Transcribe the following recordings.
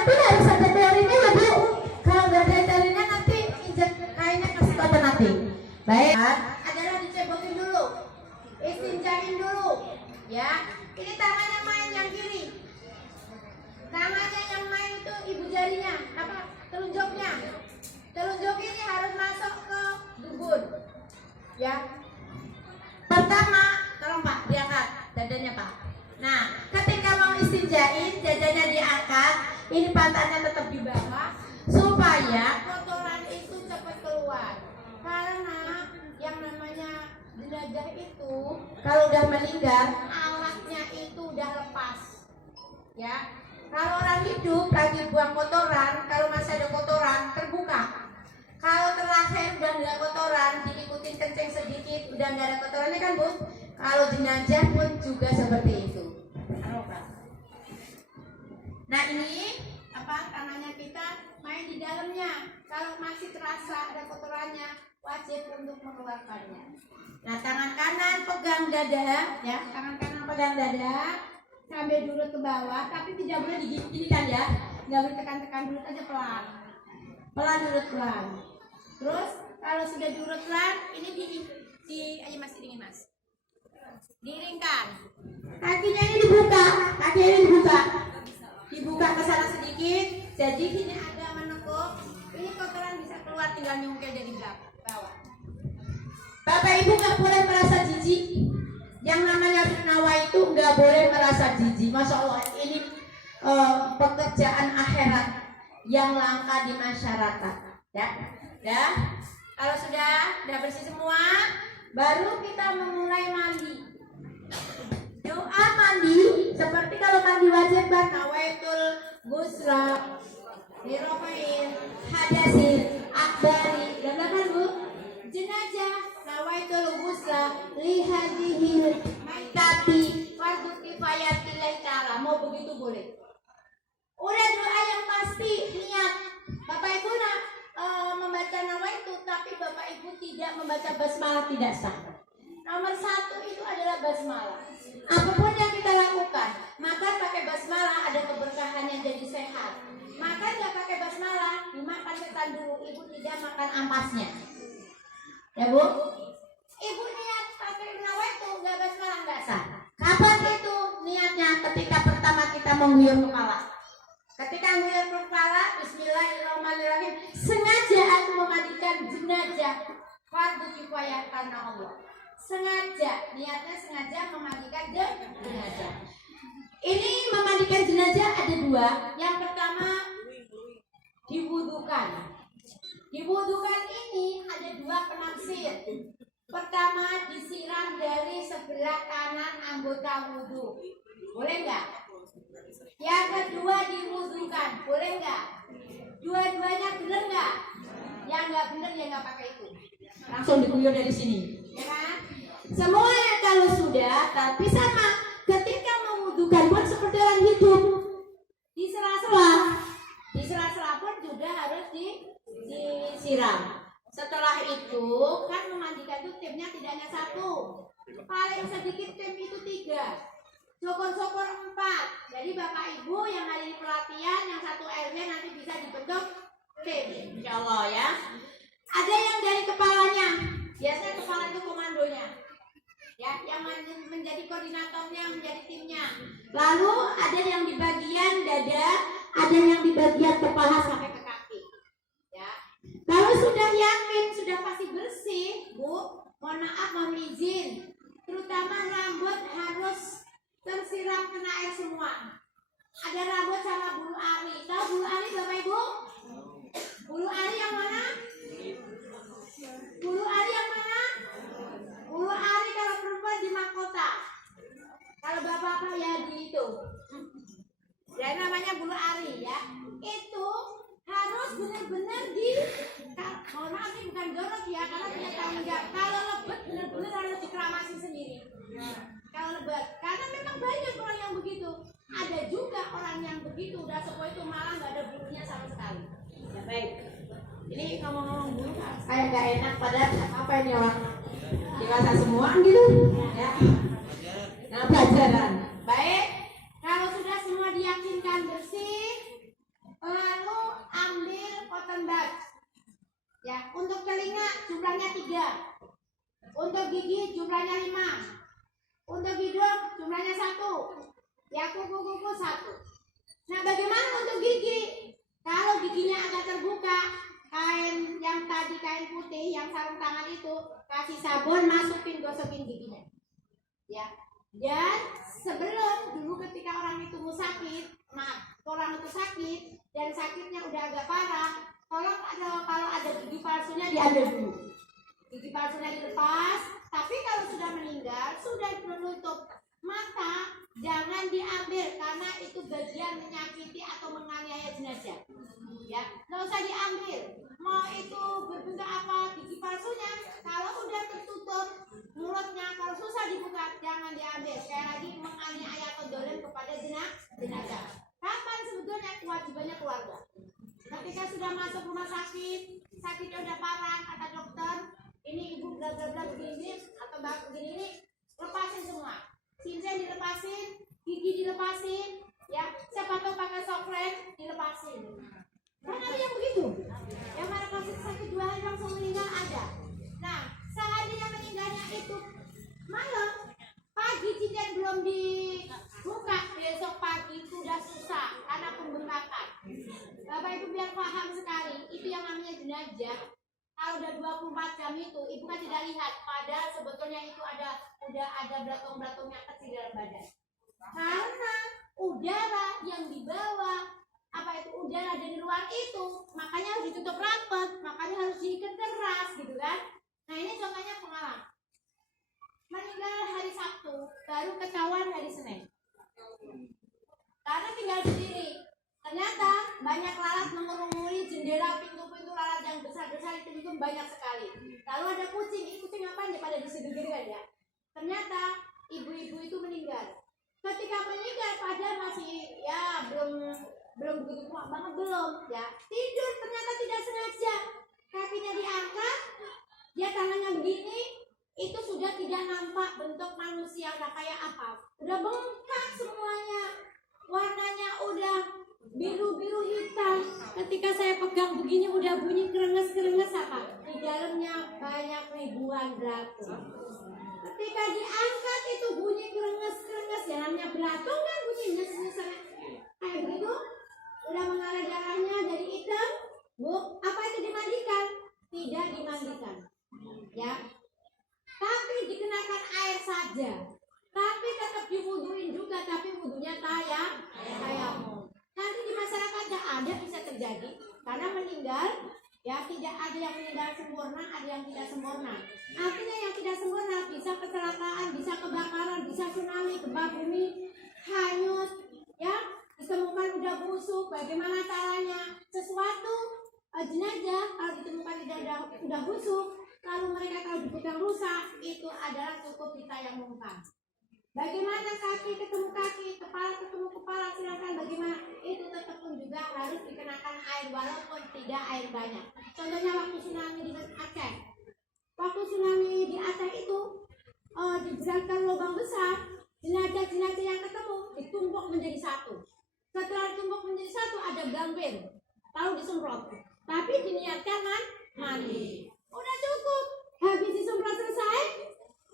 tapi harus ada teorinya ya Bu. Kalau nggak ada teorinya nanti injek kainnya kasih kotor nanti. Baik. Adalah dicebokin dulu, istinjain dulu, ya. Ini tangannya main yang kiri. Tangannya yang main itu ibu jarinya, apa? Telunjuknya. Telunjuk ini harus masuk ke dubur, ya. Pertama, tolong Pak diangkat dadanya Pak. Nah, ketika mau istinjain, dadanya diangkat, ini pantatnya tetap di bawah supaya kotoran itu cepat keluar. Karena yang namanya jenazah itu kalau udah meninggal, alatnya itu udah lepas, ya. Kalau orang hidup lagi buang kotoran, kalau masih ada kotoran terbuka. Kalau terakhir udah nggak kotoran, diikutin kencing sedikit, udah nggak ada kotorannya kan Bu? Kalau jenazah pun juga seperti itu. Nah ini apa tangannya kita main di dalamnya. Kalau masih terasa ada kotorannya, wajib untuk mengeluarkannya. Nah tangan kanan pegang dada, ya tangan kanan pegang dada sambil dulu ke bawah, tapi tidak boleh digini kan ya, nggak boleh tekan-tekan dulu aja pelan, pelan dulu pelan. Terus kalau sudah diurut pelan, ini ayo masih dingin Mas. Diringkan. Kakinya ini dibuka, kakinya ini dibuka ke sana sedikit. Jadi ini agak menekuk. Ini kotoran bisa keluar, tinggal nyungkil dari bawah. Bapak Ibu nggak boleh merasa jijik. Yang namanya nawa itu nggak boleh merasa jijik. Masya Allah ini pekerjaan akhirat yang langka di masyarakat. Ya, kalau sudah bersih semua, baru kita memulai mandi. Doa mandi seperti kalau mandi wajib nawaitul ghusla lirafa'il hadasil akbari. Dan kan Bu, jenazah nawaitul ghusla lihadihil maitati fardu kifayatillah ta'ala. Mau begitu boleh. Udah doa yang pasti niat. Bapak Ibu membaca nawa itu, tapi Bapak Ibu tidak membaca basmalah tidak sah. Nomor satu itu adalah basmalah. Apapun yang kita lakukan, maka pakai basmalah ada keberkahannya jadi sehat. Maka nggak pakai basmalah, dimakan setan dulu. Ibu tidak makan ampasnya. Ya Bu? Ibu niat pakai nawa itu nggak basmalah nggak sah. Kapan itu niatnya? Ketika pertama kita mengguyur kepala. Ketika melihat kepala, bismillahirrahmanirrahim, sengaja aku memandikan jenazah fardu kifayah karena Allah. Sengaja, niatnya sengaja memandikan jenazah. Ini memandikan jenazah ada dua. Yang pertama diwudukan. Diwudukan ini ada dua penafsir. Pertama disiram dari sebelah kanan anggota wudhu. Boleh nggak? Yang kedua diwudukan, boleh nggak? Dua-duanya bener nggak? Yang nggak bener ya nggak pakai itu. Langsung diguyur dari sini, ya kan? Semuanya kalau sudah, tapi sama. Ketika mewudukan pun seperti orang hidup, di sela-sela pun juga harus disiram. Setelah itu kan memandikan itu timnya tidak hanya satu, paling sedikit tim itu 3. Syukur-syukur 4. Jadi Bapak Ibu yang ada di pelatihan, yang satu RW nanti bisa dibentuk tim, insya Allah ya. Ada yang dari kepalanya, biasanya kepala itu komandonya, ya, yang menjadi koordinatornya, menjadi timnya. Lalu ada yang di bagian dada, ada yang di bagian kepala sampai ke kaki, ya. Kalau sudah yakin, sudah pasti bersih, Bu, mohon maaf, mohon izin, terutama rambut harus tersiram kena air semua. Ada rambut sama bulu ari. Tahu bulu ari Bapak Ibu? Bulu ari yang mana? Bulu ari yang mana? Bulu ari kalau perempuan di mahkota. Kalau bapak-bapak ya di itu. Ya namanya bulu ari ya. Itu harus benar-benar di. Mohon maaf ini bukan jorok ya, karena punya tanggung jawab. Kalau lebet benar-benar harus dikeramasi sendiri. Kalau lebat, karena memang banyak orang yang begitu. Ada juga orang yang begitu, udah semua itu malah nggak ada bulunya sama sekali. Ya baik. Ini ngomong-ngomong bulu, kayak nggak enak pada apa ini orang dewasa semua gitu. Ya. Nah pelajaran. Baik. Kalau sudah semua diyakinkan bersih, gigi jumlahnya 5. Untuk hidung jumlahnya 1. Ya, kuku-kuku 1. Nah, bagaimana untuk gigi? Kalau giginya agak terbuka, kain yang tadi kain putih yang sarung tangan itu, kasih sabun, masukin, gosokin giginya. Ya. Dan sebelum dulu ketika orang itu mau sakit, orang itu sakit dan sakitnya udah agak parah, kalau ada gigi palsunya diambil dulu. Gigi palsunya dilepas, tapi kalau sudah meninggal, sudah menutup mata, jangan diambil karena itu bagian menyakiti atau menganiaya jenazah. Ya, nggak usah diambil. Mau itu berbentuk apa gigi palsunya, kalau udah tertutup mulutnya, kalau susah dibuka, jangan diambil. Sekali lagi menganiaya atau dolim kepada jenazah. Kapan sebetulnya kewajibannya keluarga? Ketika sudah masuk rumah sakit, sakitnya udah parah, kata dokter, ini ibu bla bla bla begini atau begini ini, lepasin semua. Cincin dilepasin, gigi dilepasin, ya, siapa tahu pakai soklet dilepasin. Kan ada yang begitu, yang mana kalau sakit 2 hari langsung meninggal ada. Nah, seandainya meninggalnya itu malam, pagi cincin belum dibuka, besok pagi itu udah susah karena pembengkakan. Bapak Ibu biar paham sekali, itu yang namanya jenazah. Kalau udah 24 jam itu, ibu kan tidak lihat, padahal sebetulnya itu udah ada belatong-belatongnya kecil dalam badan. Karena udara yang dibawa, udara dari luar itu, makanya harus ditutup rapat, makanya harus diikat keras gitu kan. Nah, ini contohnya pengalaman. Meninggal hari Sabtu, baru ketahuan hari Senin. Karena tinggal sendiri. Ternyata banyak lalat mengurung-urungi jendela, pintu-pintu lalat yang besar-besar itu banyak sekali. Lalu ada kucing, ini kucing apa aja pada di situ gitu kan ya. Ternyata ibu-ibu itu meninggal. Ketika meninggal padahal masih ya belum begitu tua banget belum ya. Tidur ternyata tidak sengaja. Kakinya diangkat, dia tangannya begini, itu sudah tidak nampak bentuk manusia udah kayak apa. Udah bengkak semuanya. Warnanya udah biru-biru hitam. Ketika saya pegang begini udah bunyi kerenges-kerenges apa? Di dalamnya banyak ribuan belatung. Ketika diangkat itu bunyi kerenges-kerenges, ya namanya belatung kan bunyi nyes-nyes kayak begitu. Udah mengalir darahnya dari hitam. Bu, apa itu dimandikan? Tidak dimandikan. Ya. Tapi dikenakan air saja. Tapi tetap diwuduin juga, tapi wudunya tayamum. Nanti di masyarakat ada bisa terjadi karena meninggal ya, tidak ada yang meninggal sempurna, ada yang tidak sempurna. Artinya yang tidak sempurna bisa kecelakaan, bisa kebakaran, bisa tsunami, gempa bumi, hanyut, ya, ditemukan udah busuk. Bagaimana caranya? Sesuatu jenazah kalau ditemukan udah busuk, lalu mereka kalau dipegang rusak, itu adalah cukup ditayamumkan. Bagaimana kaki ketemu kaki, kepala ketemu kepala, silakan bagaimana, itu tetap pun juga harus dikenakan air walaupun tidak air banyak. Contohnya waktu tsunami di Aceh. Waktu tsunami di Aceh itu diberatkan lubang besar, jenazah-jenazah yang ketemu ditumpuk menjadi satu. Setelah ditumpuk menjadi satu ada gambir, lalu disemprot. Tapi diniatkan mandi. Udah cukup, habis disemprot selesai,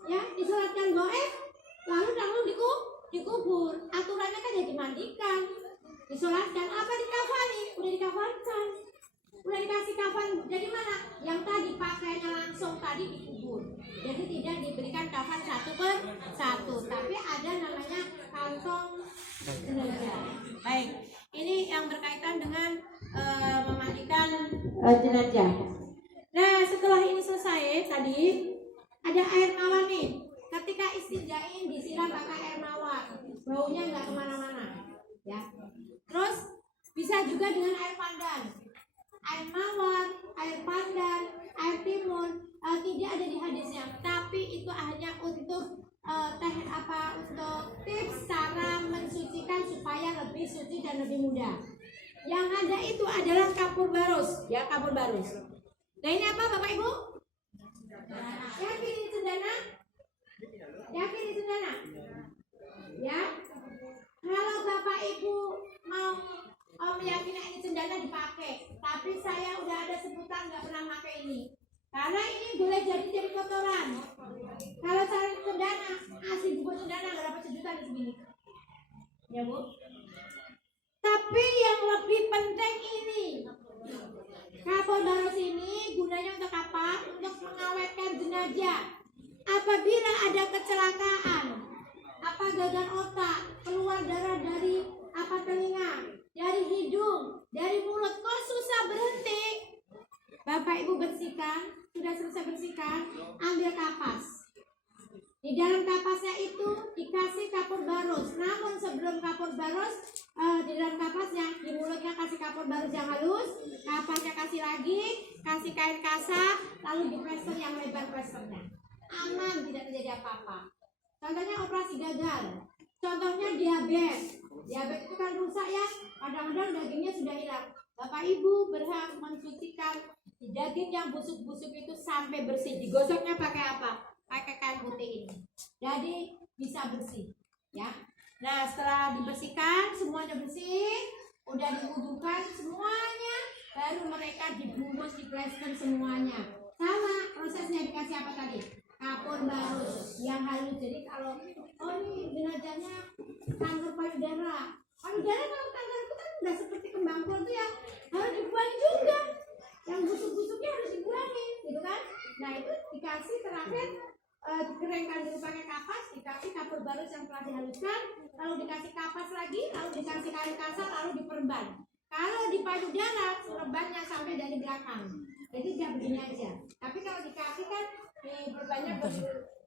ya disolatkan goib. Lalu dikubur. Aturannya kan ya dimandikan, disolatkan, apa dikafani, udah dikafankan, udah dikasih kafan. Jadi mana? Yang tadi pakainya langsung tadi dikubur. Jadi tidak diberikan kafan satu per satu, tapi ada namanya kantong jenazah. Baik, ini yang berkaitan dengan memandikan jenazah. Nah, setelah ini selesai tadi ada air mawar nih. Ketika istinjain disiram pakai air mawar, baunya nggak kemana-mana, ya. Terus bisa juga dengan air pandan, air mawar, air pandan, air timun. Tidak ada di hadisnya, tapi itu hanya untuk untuk tips cara mensucikan supaya lebih suci dan lebih mudah. Yang ada itu adalah kapur barus, ya, kapur barus. Nah, ini apa Bapak Ibu? Yakin ini cendana? Yakin itu cendana? Ya. Kalau Bapak Ibu mau meyakini ini cendana dipakai, tapi saya udah ada sebutan nggak pernah pakai ini, karena ini boleh jadi kotoran. Kalau cari cendana, asli buat cendana nggak dapat sejuta di sini. Ya Bu. Tapi yang lebih penting ini, kapur baros ini gunanya untuk apa? Untuk mengawetkan jenazah. Apabila ada kecelakaan, apa gagal otak, keluar darah dari apa telinga, dari hidung, dari mulut, kok susah berhenti? Bapak Ibu bersihkan, sudah selesai bersihkan, ambil kapas. Di dalam kapasnya itu dikasih kapur baros. Namun sebelum kapur baros, di dalam kapasnya, di mulutnya kasih kapur baros yang halus, kapasnya kasih lagi, kasih kain kasa, lalu di plester yang lebar plesternya. Aman, tidak terjadi apa-apa. Contohnya operasi gagal, contohnya diabetes. Diabetes itu kan rusak ya, kadang-kadang dagingnya sudah hilang. Bapak Ibu berhak mensucikan daging yang busuk-busuk itu sampai bersih. Digosoknya pakai apa? Pakai kain putih ini. Jadi bisa bersih, ya. Nah, setelah dibersihkan, semuanya bersih, udah diwudukan semuanya, baru mereka dibungkus, diplester semuanya. Sama prosesnya, dikasih apa tadi? Kapur baros yang halus. Jadi kalau ini jenazahnya kanker payudara. Payudara kalau kanker itu kan udah seperti kembang kol tuh ya, harus dibuang juga. Yang busuk-busuknya harus dibuangin, gitu kan? Nah itu dikasih terakhir dikeringkan dulu pakai kapas, dikasih kapur baros yang telah dihaluskan, lalu dikasih kapas lagi, lalu dikasih kain kasar, lalu diperban. Kalau di payudara, perbannya sampai dari belakang. Jadi dia begini aja. Tapi kalau dikasih kan diperbannya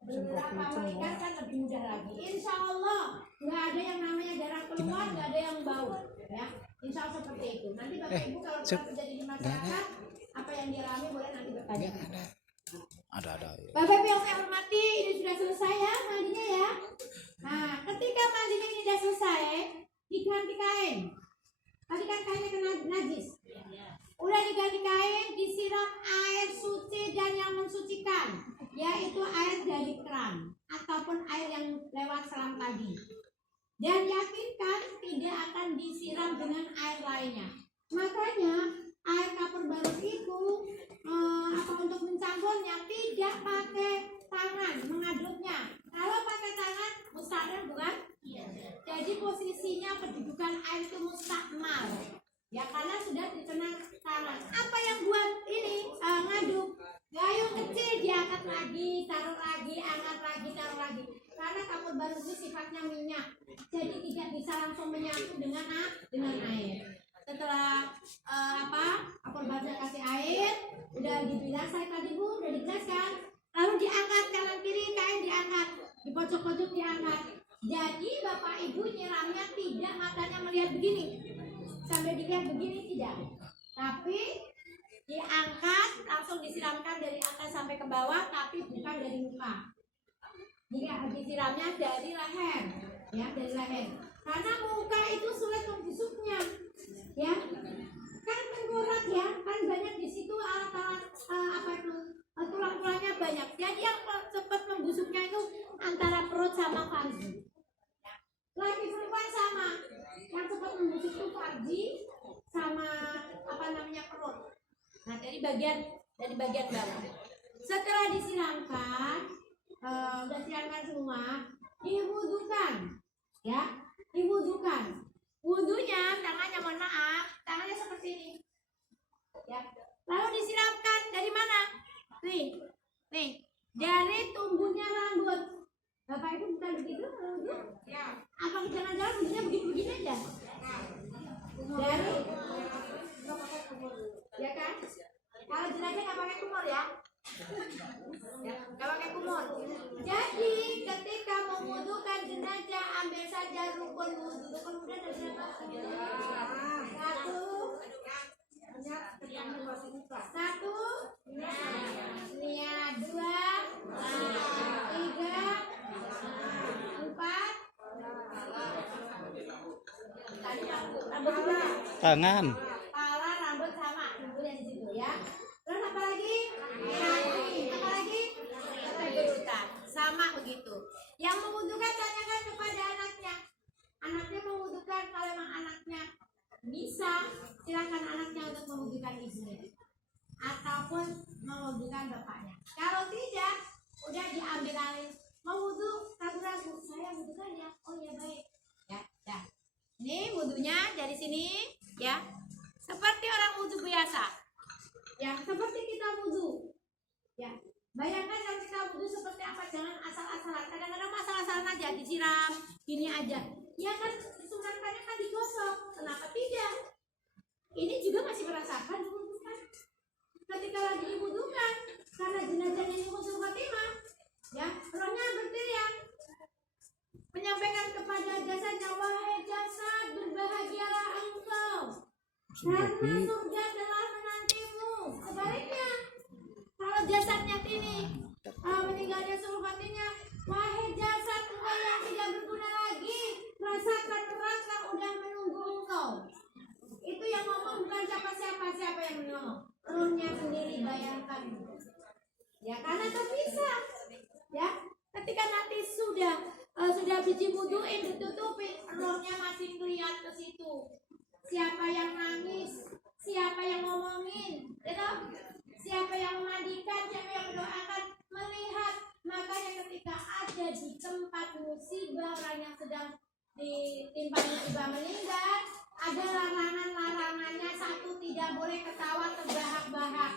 berapa meningkat kan lebih mudah lagi. Insya Allah nggak ada yang namanya darah keluar, nggak ada yang bau, ya. Insya Allah seperti itu. Nanti Bapak Ibu kalau terjadi di masyarakat, apa yang dialami boleh nanti bertanya. Ada. Bapak Ibu yang saya hormati, ini sudah selesai ya mandinya ya. Nah, ketika mandinya ini sudah selesai, diganti kain. Tadi kan kainnya kena najis. Udah diganti kain, disiram air suci dan yang mensucikan, yaitu air dari keran ataupun air yang lewat selang tadi. Dan yakinkan tidak akan disiram dengan air lainnya. Makanya air kapur baros itu untuk mencampurnya tidak pakai tangan mengaduknya. Kalau pakai tangan mustahil bukan? Jadi posisinya kedudukan air itu mustakmal. Ya karena sudah dikena tangan. Apa yang buat ini ngaduk? Gayung kecil diangkat lagi, taruh lagi, angkat lagi, taruh lagi. Karena kapur baros itu sifatnya minyak, jadi tidak bisa langsung menyatu dengan air. Setelah kapur baros kasih air, udah dibilas saya tadi Bu, udah dibilaskan. Lalu diangkat kanan kiri, kain diangkat, di pojok-pojok diangkat. Jadi Bapak Ibu nyiramnya tidak matanya melihat begini, sampai dilihat begini tidak, tapi diangkat langsung disiramkan dari atas sampai ke bawah, tapi bukan dari muka. Jika disiramnya dari leher, ya dari leher. Karena muka itu sulit membusuknya, ya. Kan tengkorak ya, kan banyak di situ alat-alat tulang-tulangnya banyak. Jadi yang cepat membusuknya itu antara perut sama farji. Laki perempuan sama, yang cepat membusuk itu farji sama perut. Nah dari bagian bawah. Setelah disiramkan, udah siramkan semua, diwudukan, ya, diwudukan. Wudunya tangannya, mohon maaf, tangannya seperti ini, ya. Lalu disiramkan dari mana? Nih, dari tumbuhnya rambut. Bapak Ibu bukan begitu rambut? Ya. Apa jangan-jangan wudhunya begini-begini aja? Dari, ya kan? Kalau jenazah nggak pakai kumur ya? Nggak pakai kumur. Jadi ketika memwudukan jenazah, ambil saja rukun wudhu. Rukun wudhu ada berapa? Satu, ya, 2, 3, 4. Tangan. Kepala, rambut sama, tumbuhnya di situ ya. Terus apa lagi? Kaki. Apa lagi? Berutan. Sama begitu. Yang membutuhkan tanyakan kepada anaknya. Anaknya membutuhkan, kalau memang anaknya bisa, silakan anaknya untuk membutuhkan ibunya ataupun membutuhkan bapaknya. Kalau tidak, udah diambil alih. Mau wudhu, ragu-ragu, saya wudhu kan ya? Oh ya baik. Ya, dah. Ini wudhunya dari sini, ya. Seperti orang wudhu biasa. Ya, seperti kita wudhu. Ya, bayangkan kalau kita wudhu seperti apa, jangan asal-asalan. Kadang-kadang asal-asalan aja, disiram, gini aja. Ya kan, sunatkannya kan digosok. Kenapa tidak? Ini juga masih merasakan diwudhukan. Ketika lagi diwudhukan, karena jenazahnya ini husnul khotimah, ya, rohnya berteriak, menyampaikan kepada jasadnya, wahai jasad, berbahagialah engkau, karena surga telah menantimu. Sebaliknya, kalau jasadnya ini meninggalnya husnul khotimah, wahai jasad, engkau yang tidak berguna lagi, rasakan neraka udah menunggu engkau. Itu yang ngomong bukan siapa yang ngomong, rohnya sendiri. Bayangkan, ya, karena terpisah, ya. Ketika nanti sudah biji wuduin, ditutupin, rohnya masih ngeliat ke situ. Siapa yang nangis, siapa yang ngomongin, gitu? Siapa yang memandikan, siapa yang mendoakan, melihat. Makanya ketika ada di tempat musibah, orang yang sedang ditimpa musibah meninggal, ada larangan-larangannya. Satu, tidak boleh ketawa terbahak-bahak.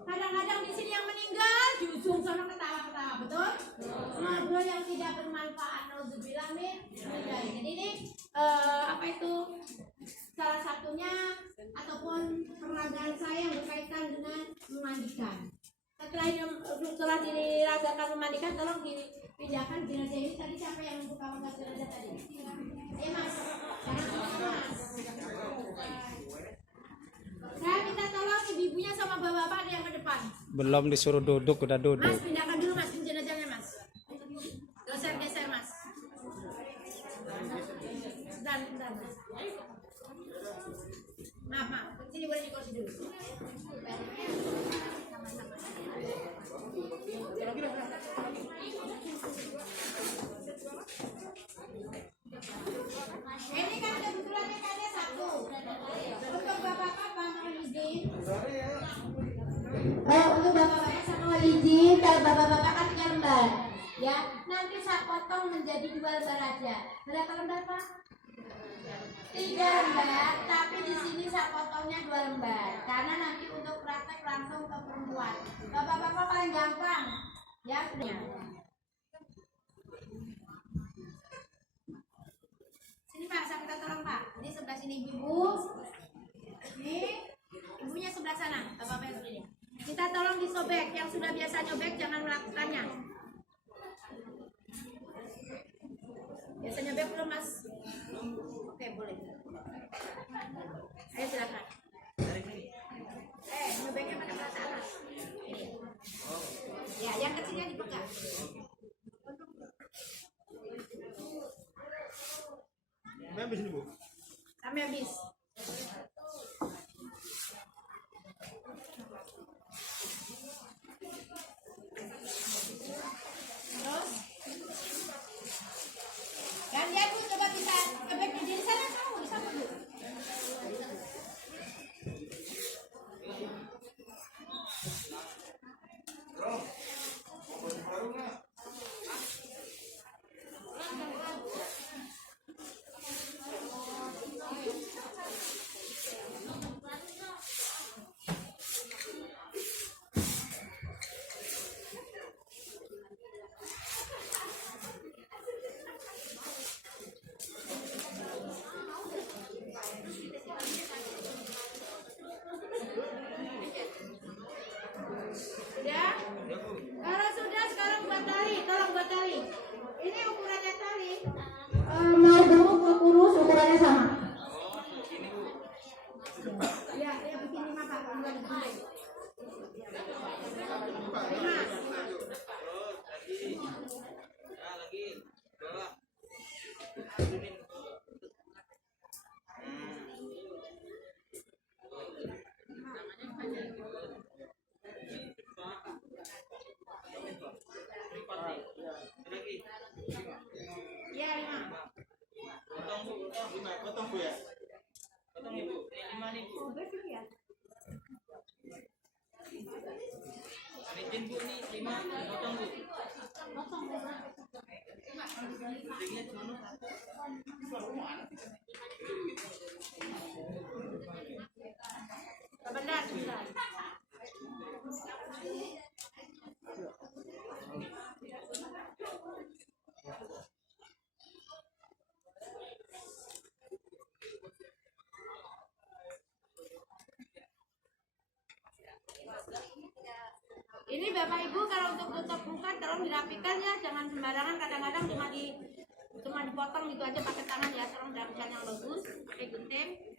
Kadang-kadang di sini yang meninggal di ujung sana ketawa-ketawa, betul? Ngobrol yang tidak bermanfaat. Nauzubillah min dzalik. Jadi ini apa itu? Salah satunya ataupun peragaan saya yang berkaitan dengan memandikan. Setelah diragakan memandikan, tolong dipindahkan jenazah ini. Tadi siapa yang membuka jenazah tadi? Ayo mas, mas. Saya minta tolong ibu-ibunya sama bapak-bapak ada yang ke depan. Belum disuruh duduk, udah duduk. Mas, pindahkan dulu mas jenazahnya mas. Geser mas. Sebentar mas. Maaf. Sini boleh di kursi dulu. Sama-sama. Ini kan kebetulannya kayaknya satu. Untuk bapak-bapak mohon izin. Untuk bapak-bapak sama mohon izin. Kalau bapak-bapak kan 3 lembar, ya. Nanti saya potong menjadi 2 lembar aja. Berapa lembar pak? 3 lembar. Tapi di sini saya potongnya 2 lembar. Karena nanti untuk praktek langsung ke perempuan. Bapak-bapak paling gampang, ya. Sini pak, saya minta tolong pak. Ini sebelah sini ibu. Ini ibunya sebelah sana. Bapak-bapak sendiri. Kita tolong disobek. Yang sudah biasa nyobek jangan melakukannya. Biasa nyobek belum mas? Oke boleh. Ayo silakan. Nyobeknya pada belah sana. Ini. Ya, yang kecilnya dipegang. Sampai habis ini bu? Sampai habis. Terus gantian bu, coba kita kebek di sana kamu di sana bu. Sudah? Kalau sudah sekarang buat tali, tolong buat tali. Ini ukurannya tali. Mau gemuk mau kurus ukurannya sama. Ya, begini mah Pak, enggak begini. Ya, 5. Potong bu ya? Potong ibu, ini 5 nih bu. Oh, betul ya. Sebentar, sebentar. Ini Bapak Ibu kalau untuk tutup muka tolong dirapikan ya, jangan sembarangan. Kadang-kadang cuma dipotong gitu aja pakai tangan ya. Tolong rapikan yang bagus, pakai gunting.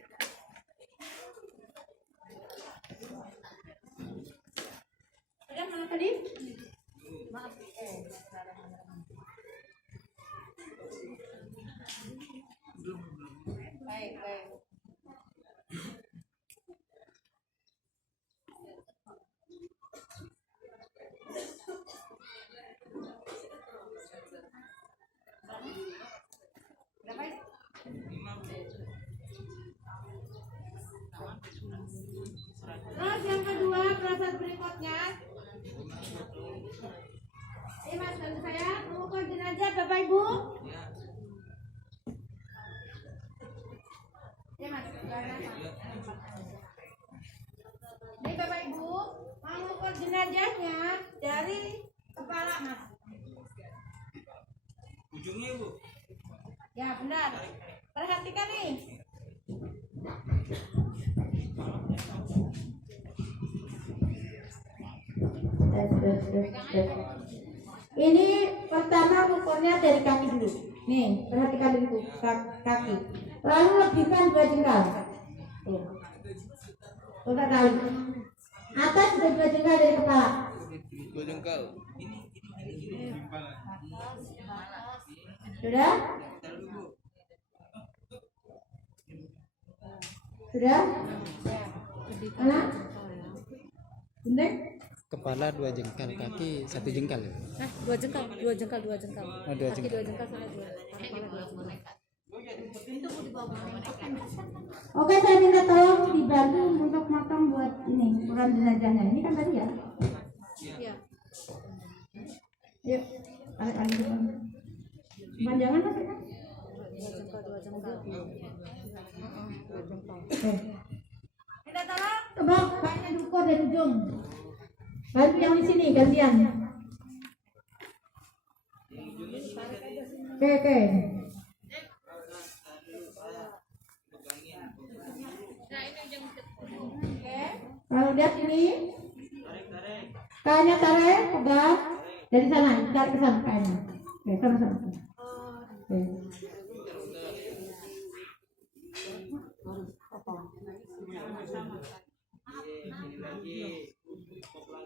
Sudah mana tadi? Maaf. Baik, baik. Terus yang kedua, proses berikutnya. Ini Mas, bantu saya mengukur jenazah Bapak Ibu. Ya Mas, ini Bapak Ibu mengukur jenazahnya dari kepala Mas. Ujungnya Ibu. Ya benar. Perhatikan nih. Ini pertama ukurnya dari kaki dulu. Nih, perhatikan dulu kaki. Lalu lebihkan 2 jengkal. Tuh. Udah kali. Atas sudah 2 jengkal dari kepala. 2 jengkal. Sudah? Sudah? Mana? Bundek? Kepala 2 jengkal, kaki 1 jengkal. Dua jengkal. Oh, 2 jengkal. Kaki 2 jengkal sama dua. Kepala 2 jengkal. Oke, saya minta tolong dibantu untuk matang buat ini ukuran jenazahnya. Ini kan tadi ya? Iya. Yuk, tarik depan. Panjangan Mas ya? 2 jengkal. Oke. Minta tolong tebak kayaknya diukur dari ujung. Bantu yang di sini gantian. Oke. Kalau lihat ini, kayaknya tarik, pegang dari sana, tarik ke sana kayaknya. Oke, sana. Oke.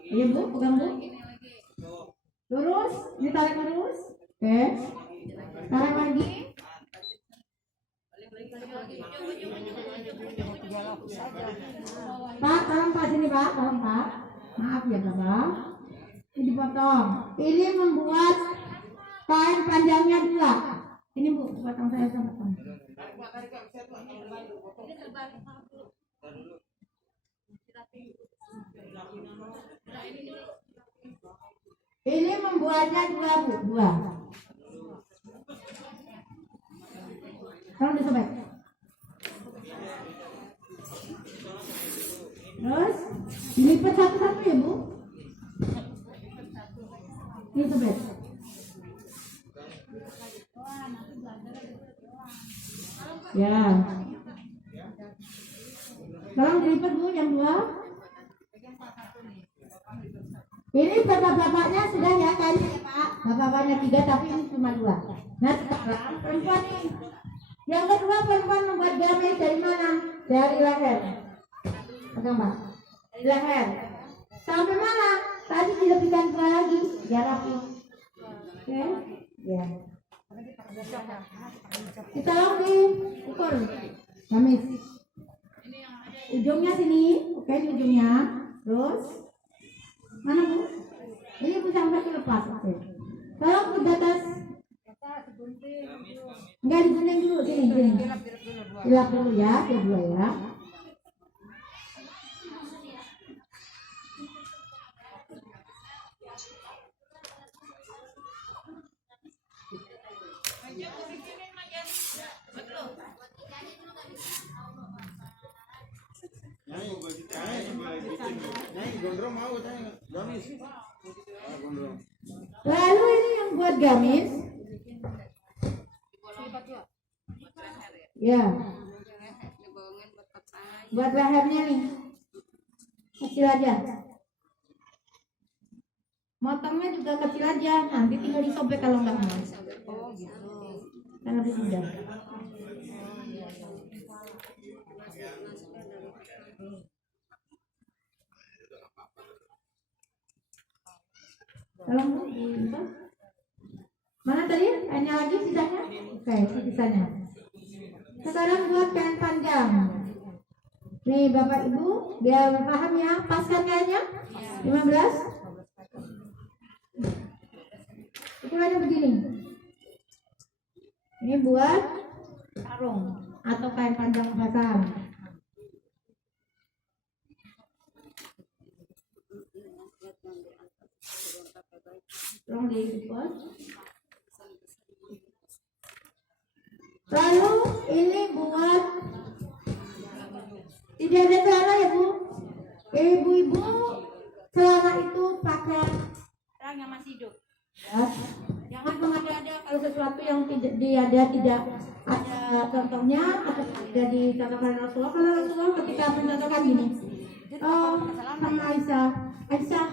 Iya Bu, pegang Bu. Lurus, ditarik lurus. Oke. Tarik lagi. Pak, tolong Pak sini Pak, tolong Pak. Maaf ya Bapak. Ini dipotong. Ini membuat kain panjangnya 2. Ini Bu, potong saya sama potong. Ini membuatnya 2 Bu, 2. Tolong disobek. Terus dilipat satu-satu ya Bu. Ini sobek. Ya. Tolong dilipat Bu yang 2. Ini bapak-bapaknya sudah ya kayaknya ya Pak. Bapak-bapaknya 3 tapi ini cuma 2. Nah sekarang perempuan nih. Yang kedua perempuan membuat gamis dari mana? Dari leher. Pegang Pak. Dari leher. Sampai mana? Tadi dilebihkan 2 lagi. Biar rapi. Oke. Ya. Kita ukur gamis. Ujungnya sini. Oke, ini ujungnya. Terus mana Bu? Ini Bu sampai ke lepas. Oke. Tolong ke batas. Enggak digunting dulu sini. Dilap dulu ya, kedua ya. Lalu ini yang buat gamis. Ya. Buat lehernya nih. Kecil aja. Motongnya juga kecil aja. Nanti tinggal disobek kalau nggak mau. Kan lebih mudah. Tolong Bu, mana tadi? Hanya lagi sisanya? Oke, itu sisanya. Sekarang buat kain panjang. Nih Bapak Ibu, biar paham ya, paskan kainnya 15. Ukurannya begini. Ini buat sarung atau kain panjang pasang. Tolong dibuat. Lalu ini buat tidak ada celana ya Bu. Ibu-ibu celana itu pakai orang yang masih hidup. Ya. Jangan mengada-ada kalau sesuatu yang tidak ada contohnya atau tidak dicontohkan Rasulullah. Kalau Rasulullah ketika mencontohkan gini, sama Aisyah,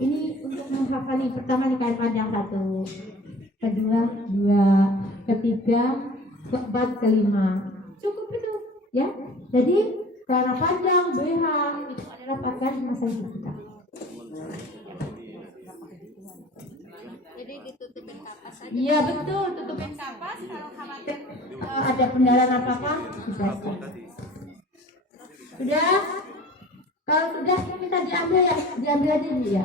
ini untuk menghafal nih, pertama nih kain panjang 1, kedua 2, ketiga 4, kelima, cukup itu ya. Jadi celana panjang BH itu adalah pakaian masa hidup kita. Jadi ditutupin kapas aja. Iya betul, tutupin kapas kalau khawatir ada pendarahan apa-apa bisa. Sudah? Kalau sudah minta diambil ya, diambil aja dulu ya.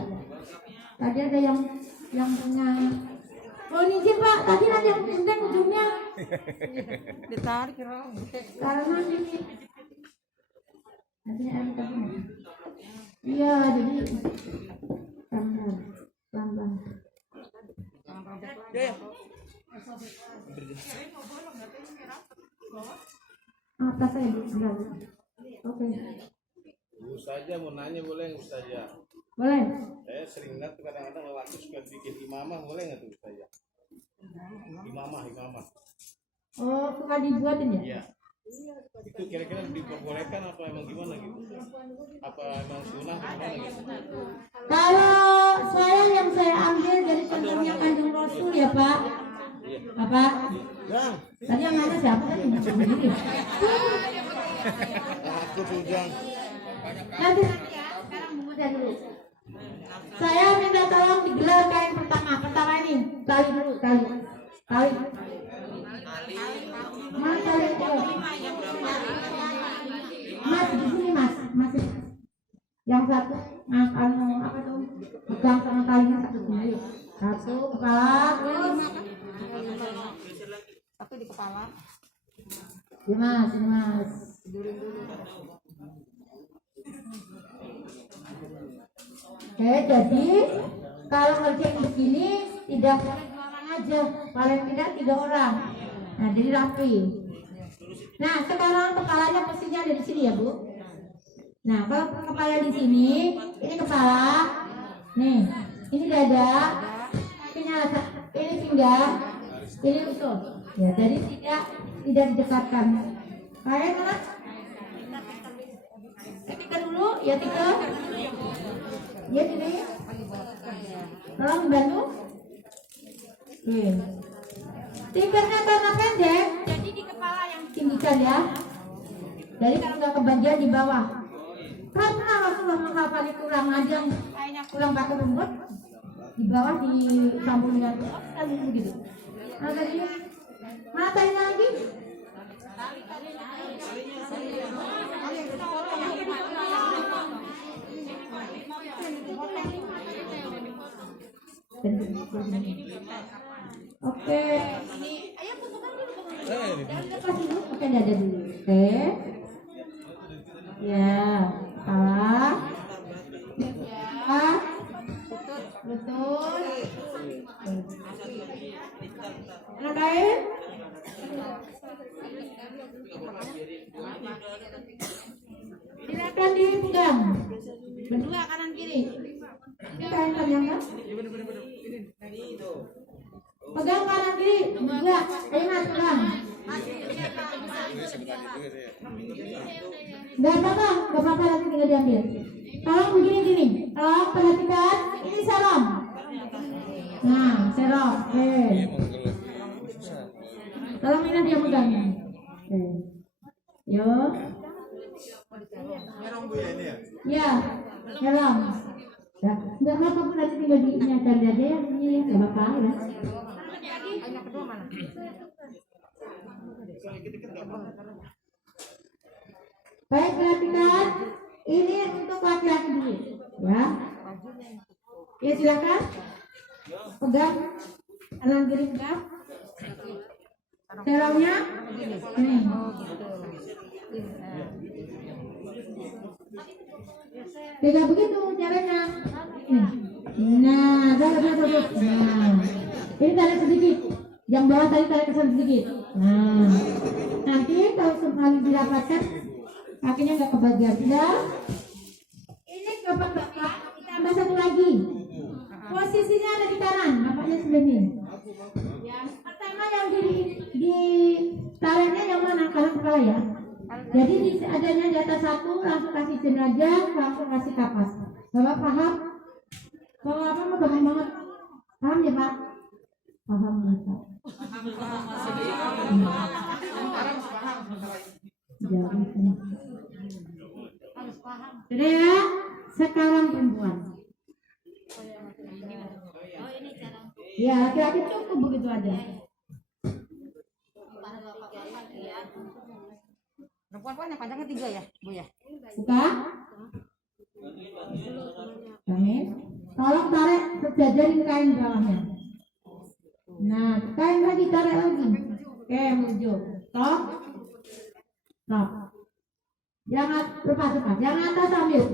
Tadi ada yang punya. Oh ini sih Pak, tadi ada yang penting ujungnya. Ditarik Karena ini. Nanti ada tadi. Iya, jadi pelan-pelan. Ya. Atas saya dulu. Oke. Ustazah mau nanya boleh nggak Ustazah? Boleh. Saya sering lihat kadang-kadang lelaki suka bikin imamah, boleh nggak tuh Ustazah? Imamah. Oh, suka dibuatin ya? Iya. Itu kira-kira diperbolehkan apa emang gimana gitu? Apa emang sunnah atau gimana gitu? Kalau yang saya ambil dari contohnya Kanjeng Rasul ya Pak. Bapak. Tadi yang mana siapa tadi? Aku tuh Jang. Nanti ya, sekarang bungkus saya dulu. Saya minta tolong digelar kain pertama ini tali dulu, tali. Mas tali itu. Mas di sini Mas, masih. Yang satu, apa tuh? Pegang sama talinya satu sendiri. Satu kepala, terus. Satu di kepala. Ini Mas. Oke, jadi kalau ngerjain begini tidak boleh 2 orang aja, paling tidak 3 orang. Nah, jadi rapi. Nah, sekarang kepalanya posisinya ada di sini ya Bu. Nah, kalau kepala di sini, ini kepala, nih, ini dada, ini pinggang, ini usus. Ya, jadi tidak didekatkan. Kalian mana? Tiga dulu, ya tiga. Ya gini. Tolong bantu. Oke. Tiketnya karena pendek, jadi di kepala yang tinggikan ya. Jadi kalau nggak kebagian di bawah. Karena Rasulullah menghafal kurang aja, kayaknya kurang pakai rumput, di bawah disambung dengan kan begitu. Nah tadi matain lagi. Oke, ini ayo putuskan dulu. Jangan lepas dulu, pakai dada dulu. Oke. Ya, salah. Ya, betul. Anak kain. Silakan dipinggang. Berdua kanan kiri. Kanan panjang kan? Pegang kanan kiri. Berdua. Ingat pegang. Gak apa-apa nanti tinggal diambil. Tolong begini. Tolong perhatikan. Ini serong. Nah, serong. Oke. Tolong ini dia pegang. Oke. Yo. Ya, serong. Ya, nggak apa-apa pun nanti tinggal diingatkan aja ya. Ini ya, nggak apa-apa ya. Baik, perhatikan. Ini untuk laki-laki dulu, ya. Ya, silakan. Pegang. Kanan kiri pegang. Serongnya. Tidak begitu caranya. Nah, ini tarik sedikit. Yang bawah tadi tarik sedikit. Nah, nanti kalau sekali dirapatkan kakinya nggak kebagian. Sudah. Ini kelopak bapak. Tambah satu lagi. Posisinya ada di kanan. Bapaknya sebenarnya. Yang pertama yang di tariknya yang mana? Kanan kepala ya. Jadi di adanya di atas satu langsung kasih jenajah, langsung kasih kapas. Bapak paham? Bapak apa mau gampang banget? Paham ya Pak? Paham Pak. Sudah ya? Sekarang perempuan. Ya, laki-laki cukup begitu aja. Perempuan yang panjangnya 3 ya, Bu ya? Buka. Amin. Tolong tarik sejajarin kain bawahnya. Nah, kain lagi tarik lagi. Oke, menuju. Stop. Stop. Jangan lepas. Yang atas ambil.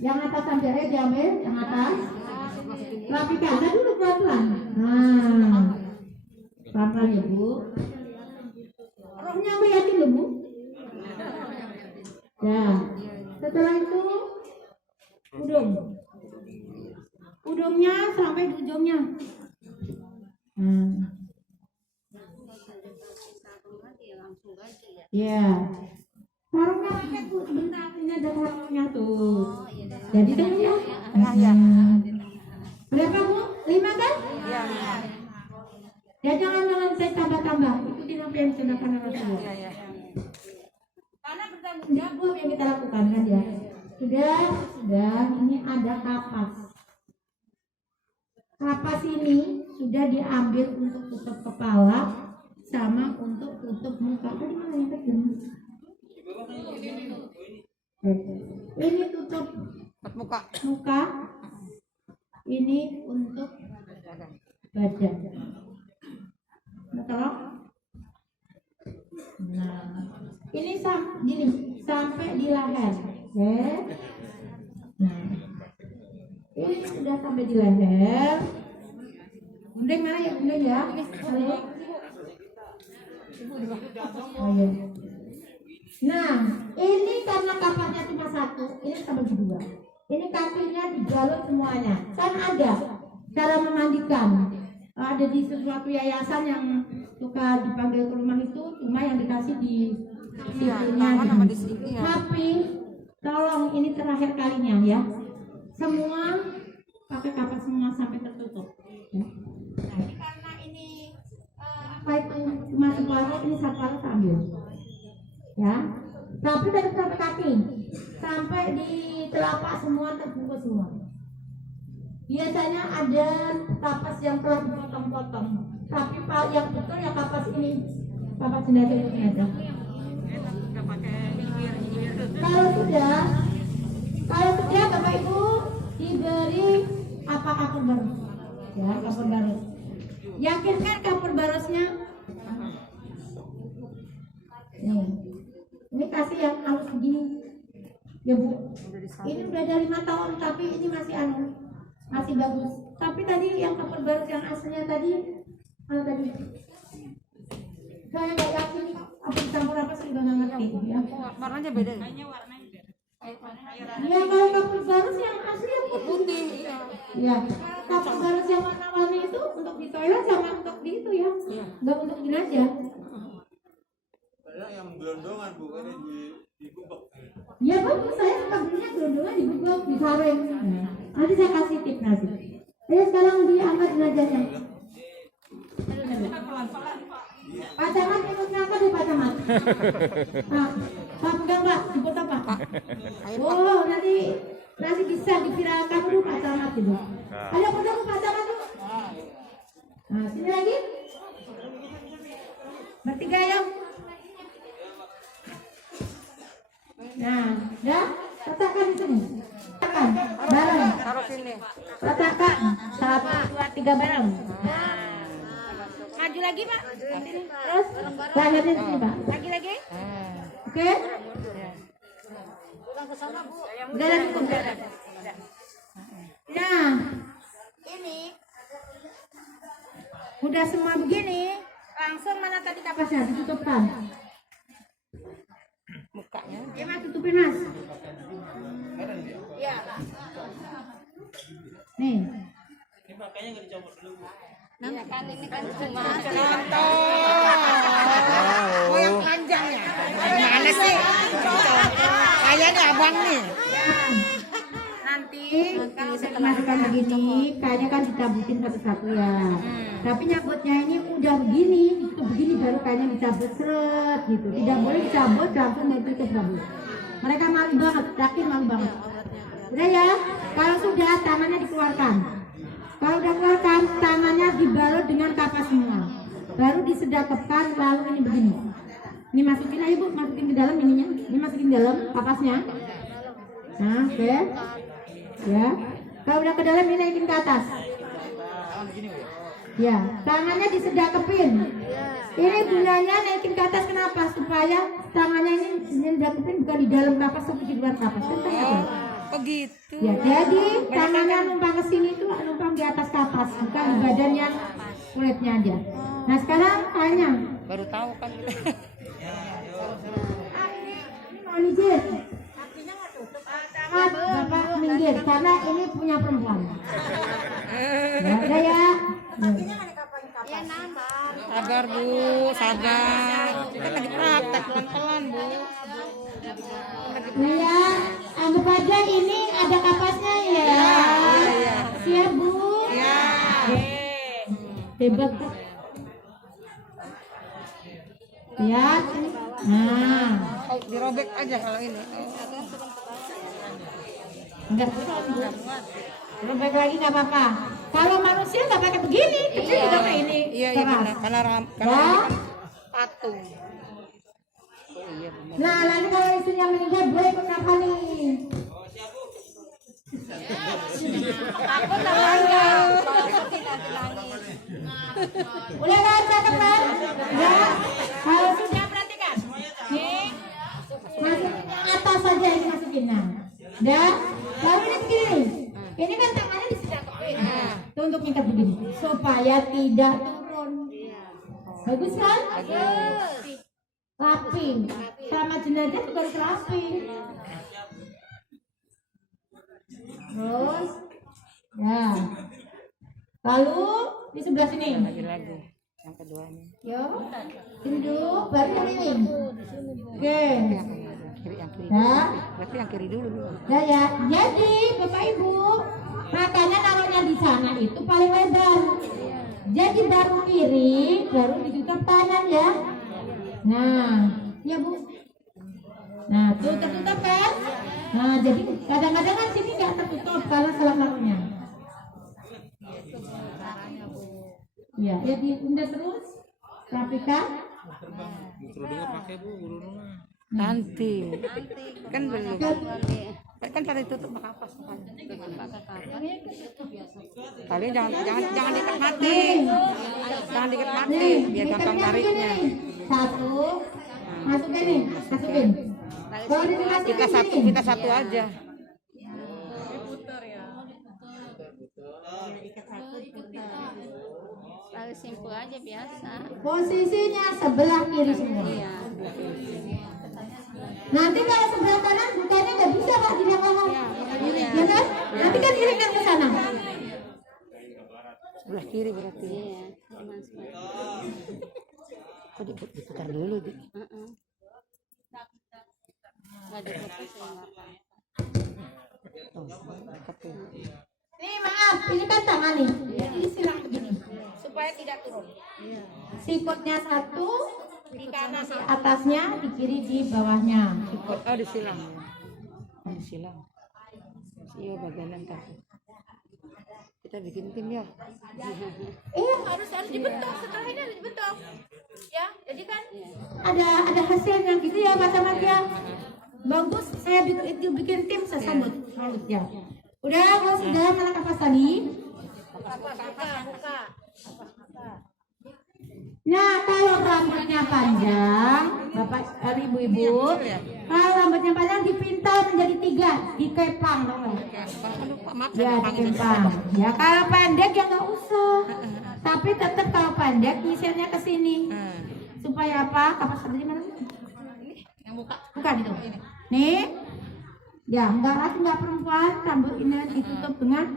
Yang atas ambil ya, diambil. Yang atas. Rapikan. Nah, dulu pelan-pelan. Nah. Pelan-pelan ya, Bu. Rohnya yakin loh, Bu. Ya, setelah itu udungnya sampai di ujungnya. Ya, sarungnya pakai Bu, sebentar ini ada sarungnya tuh. Jadi tengah ya. Berapa Bu? 5 kan? Iya. Ya jangan saya tambah. Ikutin apa yang disunahkan Rasulullah. Iya. Karena bertanggung jawab yang kita lakukan kan ya. Sudah, ini ada kapas. Kapas ini sudah diambil untuk tutup kepala sama untuk tutup muka. Tadi mana yang pegang? Ini tutup muka. Ini untuk badan. Betul? Nah, ini sampai di leher. Oke. Nah, ini sudah sampai di leher. Bundeng mana ya, Bundeng ya? Halo. Oh, iya. Nah, ini karena kapasnya cuma 1, ini tambah 2. Ini kakinya digalut semuanya. Kan ada cara memandikan. Ada di sesuatu yayasan yang suka dipanggil ke rumah itu, cuma yang dikasih di situnya. Tapi tolong ini terakhir kalinya ya. Semua pakai kapas semua sampai tertutup. Ya. Nah, ini karena ini apa itu cuma separuh, ini separuh ambil. Ya. Tapi dari sampai kaki, sampai di telapak semua terbungkus semua. Biasanya ada kapas yang telah dipotong-potong, tapi yang betul ya kapas ini, kapas jenazah itu ternyata. Kalau sudah Bapak Ibu diberi apa kapur baru, ya kapur baru. Yakinkan kapur barosnya. Ini kasih yang halus begini, ya Bu. Ini udah dari 5 tahun, tapi ini masih bagus. Tapi tadi yang kapur baru yang aslinya tadi mana tadi? Saya nggak yakin apa campur apa sih, nggak ngerti ya. Warnanya beda. Ya kalau kapur barus yang asli yang putih. Ya, kapur barus yang warna-warni itu untuk di toilet sama untuk di itu ya. Enggak untuk ini aja. Banyak yang gelondongan bukannya di kubek. Ya bagus, saya suka belinya gelondongan di gubuk, di sareng. Nanti saya kasih tip nanti. Ayo sekarang diangkat jenazahnya. Pak Camat ikut ngangkat di Pak Camat. Nah, Pak pegang Pak, jemput apa? Oh, nanti bisa diviralkan dulu Pak Camat gitu. Ayo pegang Pak Camat dulu. Nah, sini lagi. Bertiga ya. Nah, ya, letakkan di sini. Letakkan, bareng. Taruh sini. Letakkan, 1, 2, 3 bareng. Maju lagi Pak. Terus, lahirnya di sini Pak. Lagi. Oke. Udah ada cukup. Nah, ini udah semua begini. Langsung mana tadi kapasnya ditutupkan. Mukanya. Ya Mas, tutupin Mas. Iya. Nih. Ini pakainya nggak dicopot dulu, Bu. Ini kan cuma oh yang panjang ya. Gimana sih? Kayaknya abang nih. Nanti kalau saya masukkan begini, kayaknya kan dicabutin satu-satu ya. Tapi nyabutnya ini udah begini, itu begini baru kayaknya dicabut seret gitu. Tidak boleh dicabut langsung dari ke cabut. Mereka malu banget, yakin malu banget. Udah ya, kalau sudah tangannya dikeluarkan. Kalau udah keluarkan, tangannya dibalut dengan kapas semua. Baru disedekapkan, lalu ini begini. Ini masukin aja Bu, masukin ke dalam ininya. Ini masukin ke dalam kapasnya. Nah, oke. Ya. Kalau udah ke dalam ini naikin ke atas. Ya, tangannya disedekapin. Ini gunanya naikin ke atas kenapa? Supaya tangannya ini disedekapin bukan di dalam kapas tapi di luar kapas. Kan Begitu. ya, jadi tangannya numpang ke sini itu numpang di atas kapas, bukan di badannya kulitnya aja. Nah sekarang kayaknya Baru tahu kan. ini mau minggir. Tangan Bapak minggir karena ini punya perempuan. Ya, udah ya. Sabar Bu, sabar. Kita lagi praktek pelan-pelan Bu. Nah ya, anggap aja ini ada kapasnya ya. Siap Bu? Ya. Hebat. Lihat. Nah, Dirobek aja kalau ini. enggak. Robek lagi nggak apa-apa. Kalau manusia nggak pakai begini, kecil juga kayak ini. Iya keras. benar. Karena Ya. ini kan patung. Nah, nanti kalau istrinya meninggal, boleh ikut apa nih? Aku nangis. Udah kan, cakep kan? Ya. Kalau sudah perhatikan. Nih, masukin yang atas saja ini masukin. Nah, udah. Lalu ini begini. Ini kan tangannya disedekapin. Itu untuk ngikat begini supaya tidak turun. Bagus kan? Bagus. Rapi. Sama jenazah juga harus rapi. Terus, ya. Lalu di sebelah sini. Lagi yang keduanya. Yo, tunduk, baru keliling. Oke. Kiri yang kiri. Nah, Berarti yang kiri dulu. nah ya. Jadi Bapak Ibu, makanya naruhnya di sana itu paling lebar. Jadi baru kiri, baru ditutup kanan ya. Nah, ya Bu. Nah, tuh tertutup kan? Nah, jadi kadang-kadang kan sini nggak tertutup karena salah naruhnya. Ya, ya diundang terus, rapikan. Kerudungnya pakai Bu, kerudungnya. Nanti. Kan belum. Kan pada ditutup pakai kapas kan. Kalian jangan diikat mati. Jangan diikat mati biar gampang tariknya. Satu, masukin nih, masukin. Kalau dimasukin Kita satu aja. Paling simpel aja biasa. Posisinya sebelah kiri semua. Iya. Nanti kalau sebelah kanan bukanya nggak bisa Pak di lapangan. Ya kan? Nanti kan iringkan ke sana. Sebelah kiri berarti. Kok diputar dulu, Dik? Nih maaf, ini kan tangan nih. Ini silang begini supaya tidak turun. Sikutnya satu, di kanan di atasnya, di kiri di bawahnya. Sikut. Oh, disilang. Oh, disilang. Iya, bagian kaki. Kita bikin tim ya. Harus dibentuk, setelah ini harus dibentuk. Ya, jadi kan ada hasilnya gitu ya Mas Ahmad ya. Bagus, saya bikin tim saya sambut. Ya. Udah, kalau sudah mana kapas tadi? Nah, kalau rambutnya panjang, Bapak, Ibu-ibu, kalau rambutnya panjang dipintal menjadi 3, dikepang, tau nggak? Ya, dikepang. Ya, kalau pendek ya nggak usah. Tapi tetap kalau pendek nyisirnya ke sini. Supaya apa? Kapas tadi mana? Yang buka gitu. Nih. Ya, nggak perempuan, rambut ini ditutup dengan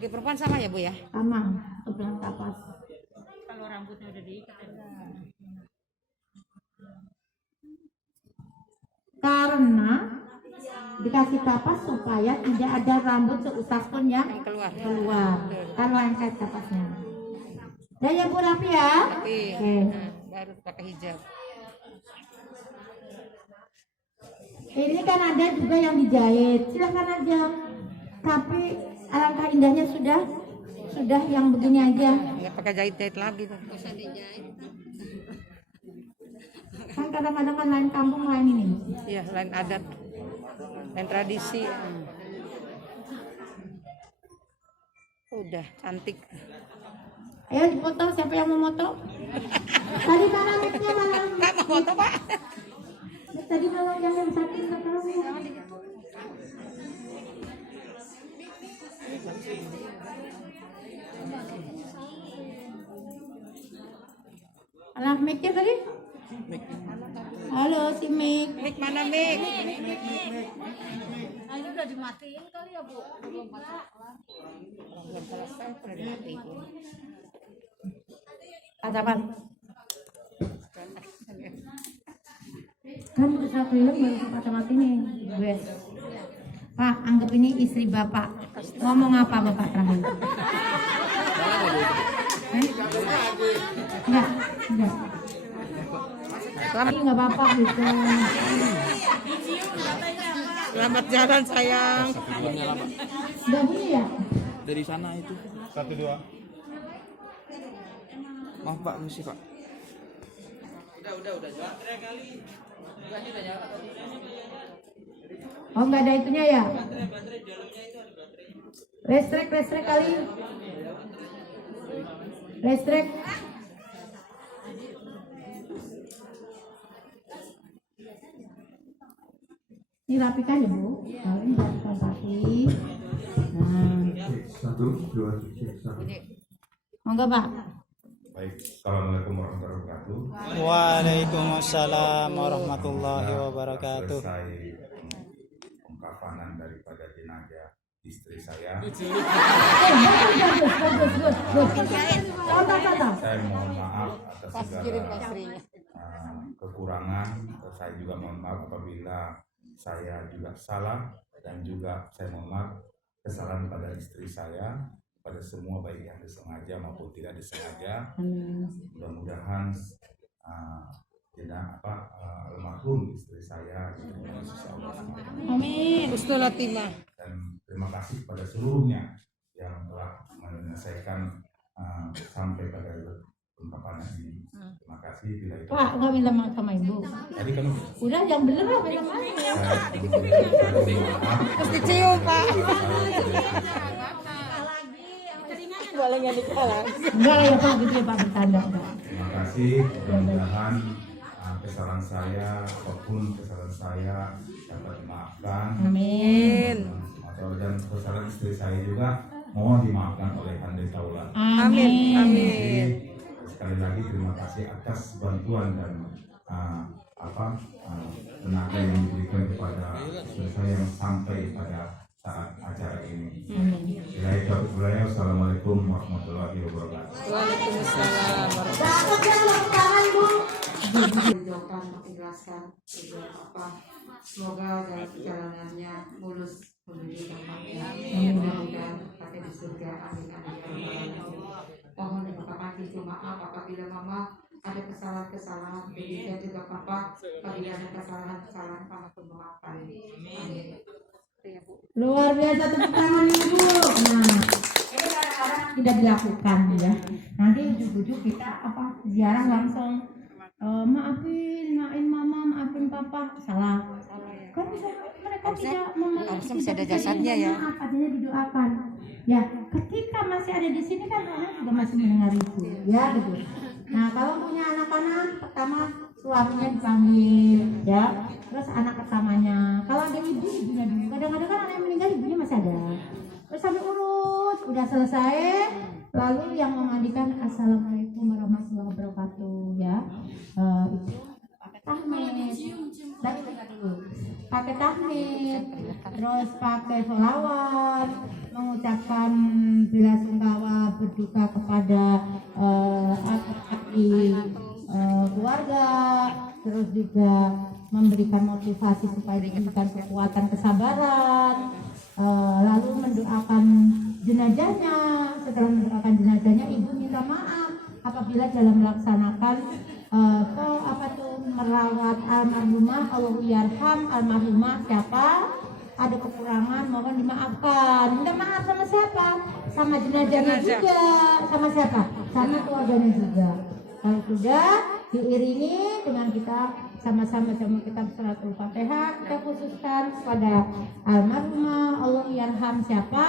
Kaki perempuan sama ya, Bu ya? sama, sebelah kapas. Kalau rambutnya udah diikat. Karena dikasih kapas supaya tidak ada rambut seutas pun yang Keluar. kan lengket kapasnya. Dan ya Bu rapi ya. Tapi Oke. baru pakai hijab. Ini kan ada juga yang dijahit, silahkan aja. Tapi alangkah indahnya sudah yang begini aja. Nggak pakai jahit-jahit lagi tuh. Kan kadang-kadang kan lain kampung lain ini. Iya, lain adat, lain tradisi. Udah cantik. Ayo dipoto, siapa yang mau moto? Tadi mana mic-nya mana? Nggak mau foto, Pak. Tadi kalau yang sakit nggak tahu. Anak mic-nya tadi? Halo si mic. Mik mana Mik? Ini udah dimatiin kali ya Bu? Belum selesai, udah dimatiin. Apa? Kan udah film baru mati nih, gue. Pak, anggap ini istri Bapak. Ngomong apa Bapak terakhir? Enggak. Selamat enggak apa-apa gitu. Selamat jalan sayang. Enggak bunyi ya? Dari sana itu. 1, 2. Maaf Pak, misi Pak. Oh enggak ada itunya ya? Listrik kali. Listrik. Ini rapikan ya Bu. Kalian rapikan rapi. Nah. 1, 2, 3. Monggo Pak. Baik, Assalamualaikum warahmatullahi wabarakatuh. Waalaikumsalam warahmatullahi wabarakatuh. Selesai pengkafanan daripada jenazah istri saya. Bagus. Saya mohon maaf atas segala kekurangan. Saya juga mohon maaf apabila saya juga salah, dan juga saya mohon maaf kesalahan pada istri saya, pada semua baik yang disengaja maupun tidak disengaja. Mudah-mudahan almarhum istri saya diterima sisi Allah SWT. Amin. Husnul Khotimah. Dan terima kasih kepada seluruhnya yang telah menyelesaikan sampai pada pengkafanan ini. Terima kasih. Bila itu Pak, enggak minta maaf sama Ibu. tadi kan Udah yang bener lah minta maaf. Terus dicium, Pak. Boleh nggak dikalah? Enggak lah ya Pak, gitu ya Pak, bercanda. terima kasih. Mudah-mudahan kesalahan saya apapun kesalahan saya dapat dimaafkan. Amin. Dan kesalahan istri saya juga mohon dimaafkan oleh Handai Taula. Amin. Jadi, Amin. sekali lagi terima kasih atas bantuan dan tenaga yang diberikan kepada istri saya yang sampai pada saat acara ini. Assalamualaikum warahmatullahi wabarakatuh. Waalaikumsalam. Dapat yang tangan Bu. Dijauhkan mengikhlaskan tujuan apa. Semoga dalam perjalanannya mulus memberi dampaknya. Mudah-mudahan pakai di surga. Amin amin. Mohon dibukakan pintu maaf apabila mama ada kesalahan-kesalahan, demikian juga papa apabila ada kesalahan-kesalahan mama pun memaafkan. Amin. Luar biasa, tepuk tangan Ibu. Nah, ini kadang-kadang tidak dilakukan ya. Nanti ujung-ujung kita ziarah langsung maafin mama, maafin papa, salah. Kan bisa mereka tidak harusnya masih ada jasadnya ya. Maaf, artinya didoakan. Ya, ketika masih ada di sini kan orang juga masih mendengar itu, ya gitu. Nah, kalau punya anak-anak, pertama suaminya dipanggil, ya. Terus anak pertamanya. Kalau ada ibunya dulu. Kadang-kadang kan anak yang meninggal ibunya masih ada. Terus sampai urus, udah selesai. Lalu yang memandikan assalamualaikum warahmatullahi wabarakatuh, ya. Itu pakai tahmid. Dan itu dulu. Pakai tahmid. Terus pakai sholawat, mengucapkan bela sungkawa berduka kepada keluarga, terus juga memberikan motivasi supaya diberikan kekuatan kesabaran, lalu mendoakan jenazahnya. Setelah mendoakan jenazahnya, ibu minta maaf apabila dalam melaksanakan merawat almarhumah, Allah yarham almarhumah siapa ada kekurangan mohon dimaafkan. Minta maaf sama siapa? Sama jenazahnya juga. Sama siapa? Sama keluarganya juga. Kalau sudah diiringi dengan kita sama-sama kita salatul Fatihah, kita khususkan kepada almarhumah, Allah yarham siapa,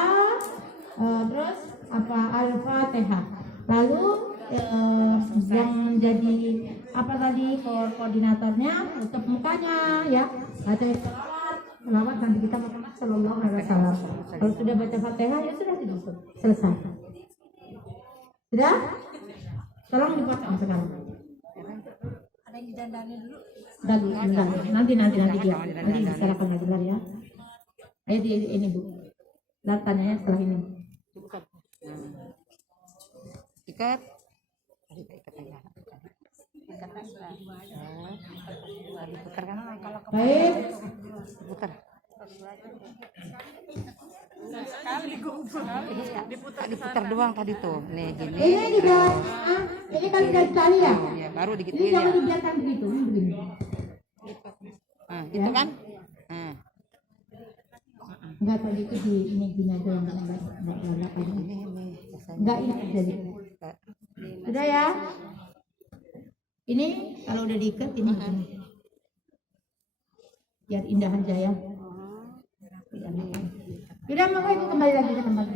terus Al-Fatihah. Lalu yang menjadi koordinatornya tutup mukanya, ya. Baca selawat nanti kita Muhammad sallallahu alaihi wasallam. Kalau sudah baca Fatihah ya sudah ditutup, selesai. Sudah? Tolong dipotong sekarang. Ada yang didandani dulu. Nanti dia. Nanti diserahkan lagi bentar ya. Ayo ini Bu. Dan tanyanya setelah ini. Ikat. Baik. Putar. Diputar doang tadi tuh. Nih gini. Ini juga. Ini kan udah sekali ya. Ya, baru Ini digituin jangan ya. dibiarkan begitu. Ini begini. Itu kan? Enggak tadi itu di ini gini aja enggak aja. Enggak ini jadi. Sudah ya. Ini kalau udah diikat ini begini. Biar indah aja ya. Sudah mau ibu kembali lagi ke tempat.